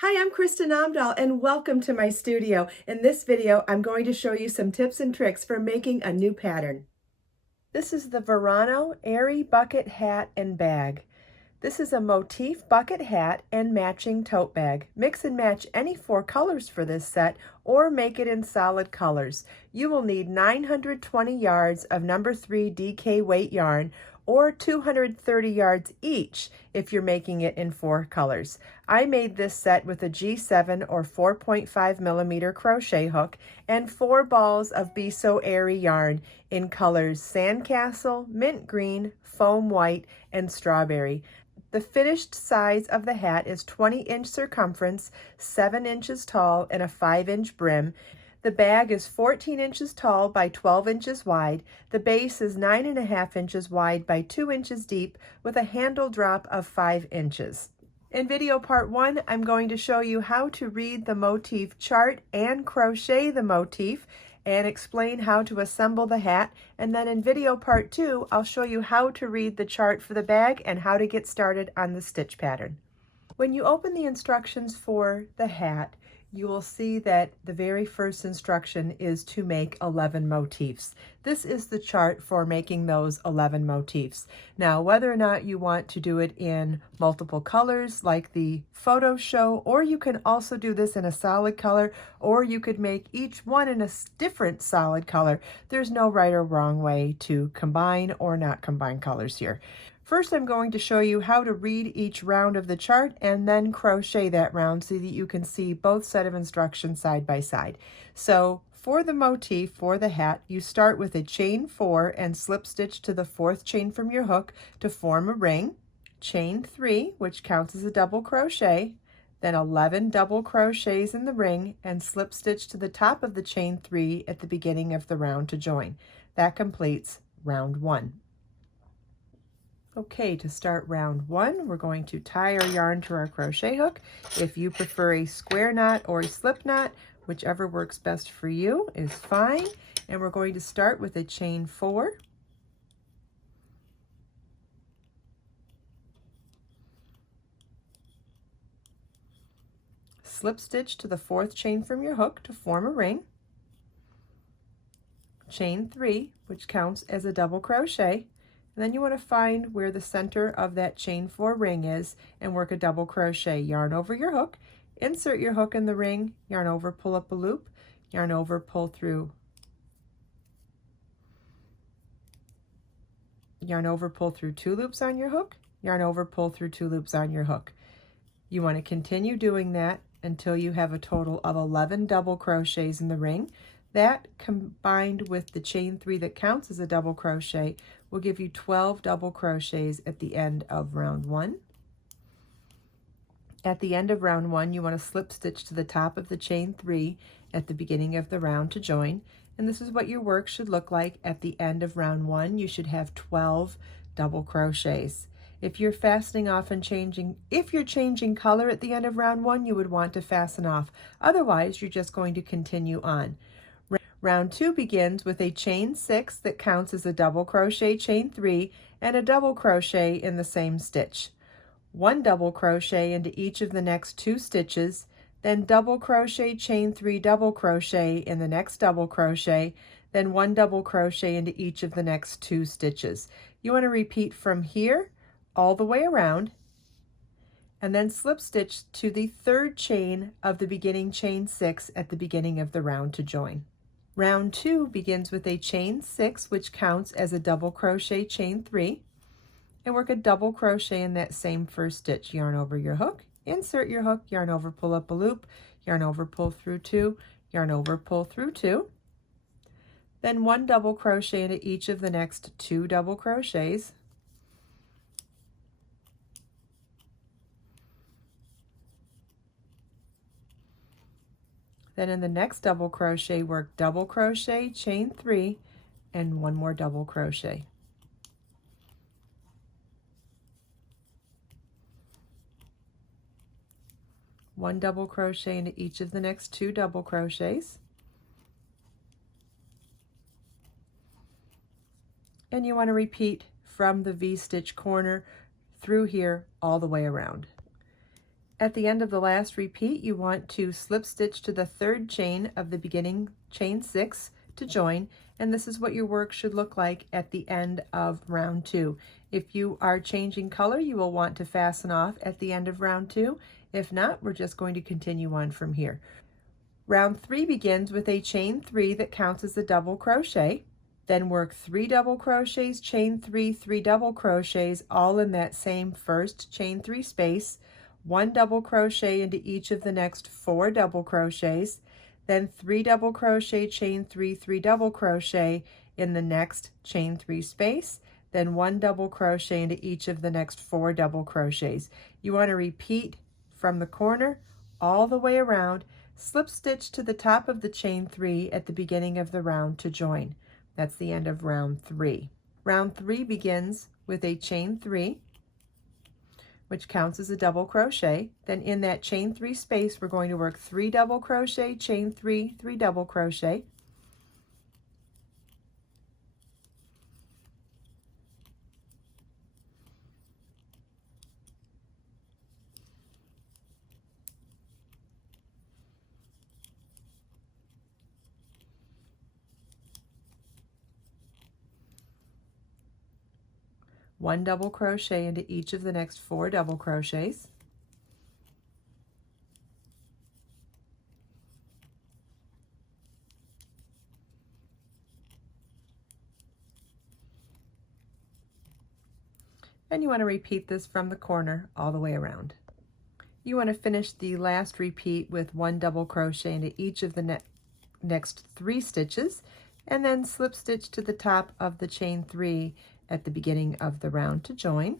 Hi, I'm Kristin Omdahl and welcome to my studio. In this video, I'm going to show you some tips and tricks for making a new pattern. This is the Verano Airy Bucket Hat and Bag. This is a motif bucket hat and matching tote bag. Mix and match any 4 colors for this set or make it in solid colors. You will need 920 yards of number 3 DK weight yarn or 230 yards each if you're making it in 4 colors. I made this set with a G7 or 4.5 millimeter crochet hook and 4 balls of Be So Airy yarn in colors Sandcastle, Mint Green, Foam White, and Strawberry. The finished size of the hat is 20-inch circumference, 7 inches tall, and a 5-inch brim. The bag is 14 inches tall by 12 inches wide. The base is 9.5 inches wide by 2 inches deep with a handle drop of 5 inches. In video part 1, I'm going to show you how to read the motif chart and crochet the motif and explain how to assemble the hat. And then in video part 2, I'll show you how to read the chart for the bag and how to get started on the stitch pattern. When you open the instructions for the hat, you will see that the very first instruction is to make 11 motifs. This is the chart for making those 11 motifs. Now, whether or not you want to do it in multiple colors like the photos show, or you can also do this in a solid color, or you could make each one in a different solid color. There's no right or wrong way to combine or not combine colors here. First, I'm going to show you how to read each round of the chart and then crochet that round so that you can see both set of instructions side by side. So for the motif, for the hat, you start with a chain 4 and slip stitch to the 4th chain from your hook to form a ring, chain 3, which counts as a double crochet, then 11 double crochets in the ring and slip stitch to the top of the chain 3 at the beginning of the round to join. That completes round 1. Okay, to start round 1, we're going to tie our yarn to our crochet hook. If you prefer a square knot or a slip knot, whichever works best for you is fine. And we're going to start with a chain 4. Slip stitch to the 4th chain from your hook to form a ring. Chain 3, which counts as a double crochet. And then you want to find where the center of that chain 4 ring is and work a double crochet. Yarn over your hook, insert your hook in the ring, yarn over, pull up a loop, yarn over, pull through, yarn over, pull through 2 loops on your hook, yarn over, pull through 2 loops on your hook. You want to continue doing that until you have a total of 11 double crochets in the ring. That combined with the chain 3 that counts as a double crochet will give you 12 double crochets at the end of round 1. At the end of round 1, you want to slip stitch to the top of the chain 3 at the beginning of the round to join. And this is what your work should look like at the end of round 1. You should have 12 double crochets. If you're fastening off and if you're changing color at the end of round 1, you would want to fasten off. Otherwise, you're just going to continue on. Round 2 begins with a chain 6 that counts as a double crochet chain 3 and a double crochet in the same stitch. 1 double crochet into each of the next 2 stitches, then double crochet chain 3 double crochet in the next double crochet, then 1 double crochet into each of the next 2 stitches. You want to repeat from here all the way around and then slip stitch to the 3rd chain of the beginning chain 6 at the beginning of the round to join. Round 2 begins with a chain 6, which counts as a double crochet chain 3, and work a double crochet in that same first stitch. Yarn over your hook, insert your hook, yarn over, pull up a loop, yarn over, pull through 2, yarn over, pull through 2, then 1 double crochet into each of the next 2 double crochets, then in the next double crochet, work double crochet, chain 3, and 1 more double crochet. One double crochet into each of the next 2 double crochets. And you want to repeat from the V-stitch corner through here all the way around. At the end of the last repeat, you want to slip stitch to the third chain of the beginning chain 6 to join, and this is what your work should look like at the end of round 2. If you are changing color, you will want to fasten off at the end of round 2. If not, we're just going to continue on from here. Round 3 begins with a chain 3 that counts as a double crochet. Then work 3 double crochets, chain 3, 3 double crochets, all in that same first chain 3 space. 1 double crochet into each of the next 4 double crochets, then 3 double crochet, chain 3, 3 double crochet in the next chain 3 space, then 1 double crochet into each of the next 4 double crochets. You want to repeat from the corner all the way around, slip stitch to the top of the chain 3 at the beginning of the round to join. That's the end of round 3. Round 3 begins with a chain 3, which counts as a double crochet. Then in that chain 3 space, we're going to work 3 double crochet, chain 3, 3 double crochet. One double crochet into each of the next 4 double crochets. And you want to repeat this from the corner all the way around. You want to finish the last repeat with 1 double crochet into each of the next 3 stitches, and then slip stitch to the top of the chain 3 at the beginning of the round to join.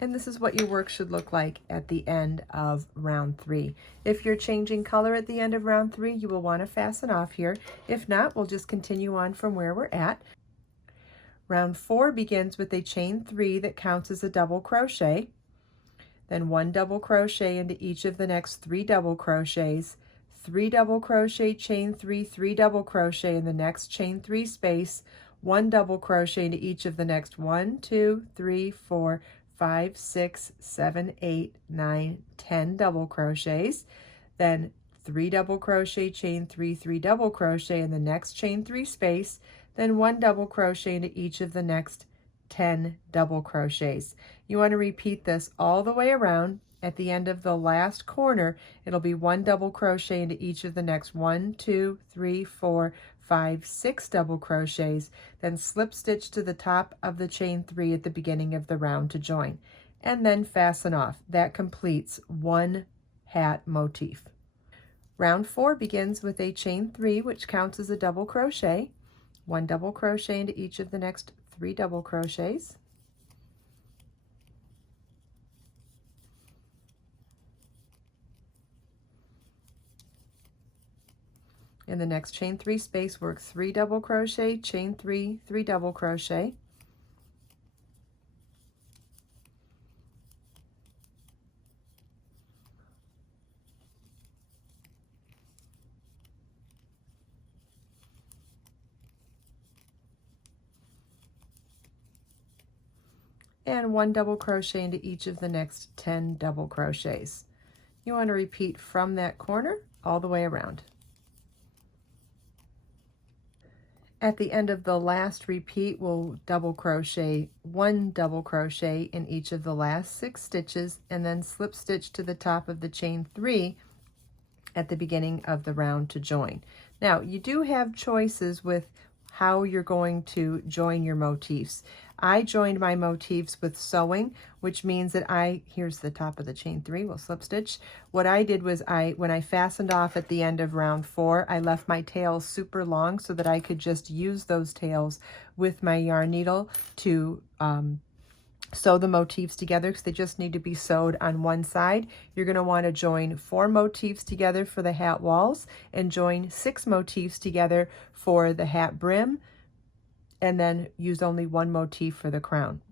And this is what your work should look like at the end of round 3. If you're changing color at the end of round 3, you will want to fasten off here. If not, we'll just continue on from where we're at. Round 4 begins with a chain 3 that counts as a double crochet, then 1 double crochet into each of the next 3 double crochets, 3 double crochet, chain 3, 3 double crochet in the next chain 3 space, 1 double crochet into each of the next 1, 2, 3, 4, 5, 6, 7, 8, 9, 10 double crochets, then 3 double crochet, chain 3, 3 double crochet in the next chain 3 space, then 1 double crochet into each of the next 10 double crochets. You want to repeat this all the way around. At the end of the last corner, it'll be 1 double crochet into each of the next 1, 2, 3, 4, 5, 6 double crochets, then slip stitch to the top of the chain 3 at the beginning of the round to join, and then fasten off. That completes 1 hat motif. Round 4 begins with a chain 3, which counts as a double crochet, 1 double crochet into each of the next 3 double crochets, in the next chain 3 space, work 3 double crochet, chain 3, 3 double crochet, and 1 double crochet into each of the next 10 double crochets. You want to repeat from that corner all the way around. At the end of the last repeat, we'll double crochet 1 double crochet in each of the last 6 stitches, and then slip stitch to the top of the chain 3 at the beginning of the round to join. Now, you do have choices with how you're going to join your motifs. I joined my motifs with sewing, which means that here's the top of the chain 3, we'll slip stitch. What I did was when I fastened off at the end of round 4, I left my tails super long so that I could just use those tails with my yarn needle to sew the motifs together, because they just need to be sewed on one side. You're going to want to join 4 motifs together for the hat walls and join 6 motifs together for the hat brim, and then use only 1 motif for the crown.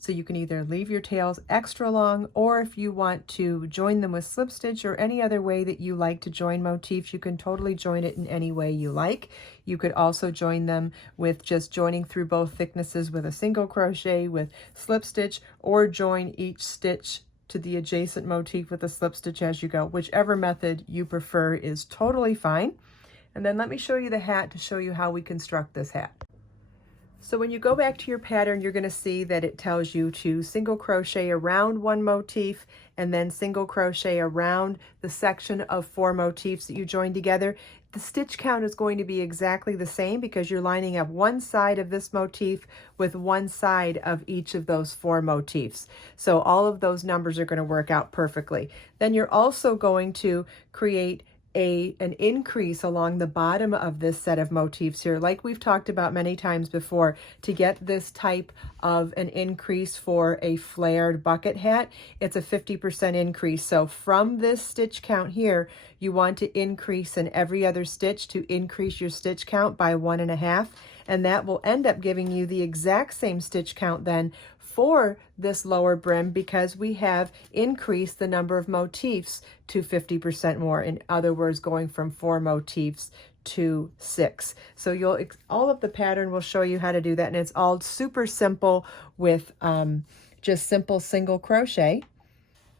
So you can either leave your tails extra long, or if you want to join them with slip stitch or any other way that you like to join motifs, you can totally join it in any way you like. You could also join them with just joining through both thicknesses with a single crochet with slip stitch, or join each stitch to the adjacent motif with a slip stitch as you go. Whichever method you prefer is totally fine. And then let me show you the hat to show you how we construct this hat. So when you go back to your pattern, you're going to see that it tells you to single crochet around one motif and then single crochet around the section of 4 motifs that you join together. The stitch count is going to be exactly the same because you're lining up one side of this motif with one side of each of those 4 motifs. So all of those numbers are going to work out perfectly. Then you're also going to create an increase along the bottom of this set of motifs here, like we've talked about many times before. To get this type of an increase for a flared bucket hat, it's a 50% increase. So from this stitch count here, you want to increase in every other stitch to increase your stitch count by 1.5, and that will end up giving you the exact same stitch count then for this lower brim, because we have increased the number of motifs to 50% more. In other words, going from 4 motifs to 6. So all of the pattern will show you how to do that, and it's all super simple with just simple single crochet.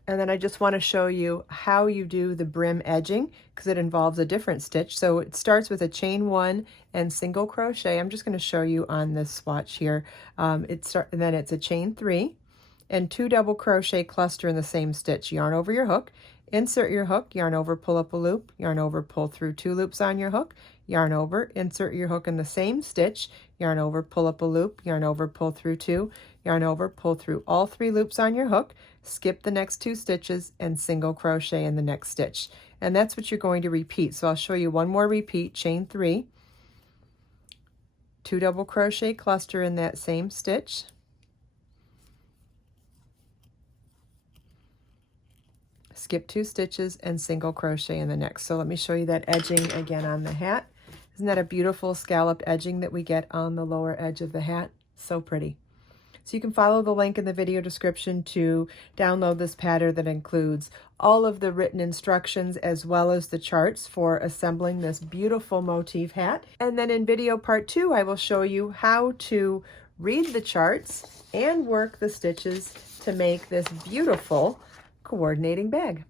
And then I just want to show you how you do the brim edging, because it involves a different stitch. So it starts with a chain 1 and single crochet. I'm just going to show you on this swatch here. And then it's a chain 3 and 2 double crochet cluster in the same stitch. Yarn over your hook, insert your hook, yarn over, pull up a loop, yarn over, pull through 2 loops on your hook, yarn over, insert your hook in the same stitch, yarn over, pull up a loop, yarn over, pull through 2, yarn over, pull through all 3 loops on your hook, skip the next 2 stitches, and single crochet in the next stitch. And that's what you're going to repeat. So I'll show you one more repeat. Chain 3, 2 double crochet cluster in that same stitch, skip 2 stitches, and single crochet in the next. So let me show you that edging again on the hat. Isn't that a beautiful scalloped edging that we get on the lower edge of the hat? So pretty. So you can follow the link in the video description to download this pattern that includes all of the written instructions as well as the charts for assembling this beautiful motif hat. And then in video part 2, I will show you how to read the charts and work the stitches to make this beautiful coordinating bag.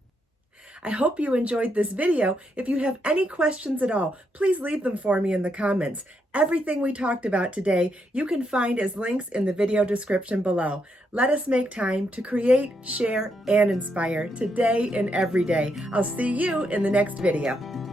I hope you enjoyed this video. If you have any questions at all, please leave them for me in the comments. Everything we talked about today, you can find as links in the video description below. Let us make time to create, share, and inspire today and every day. I'll see you in the next video.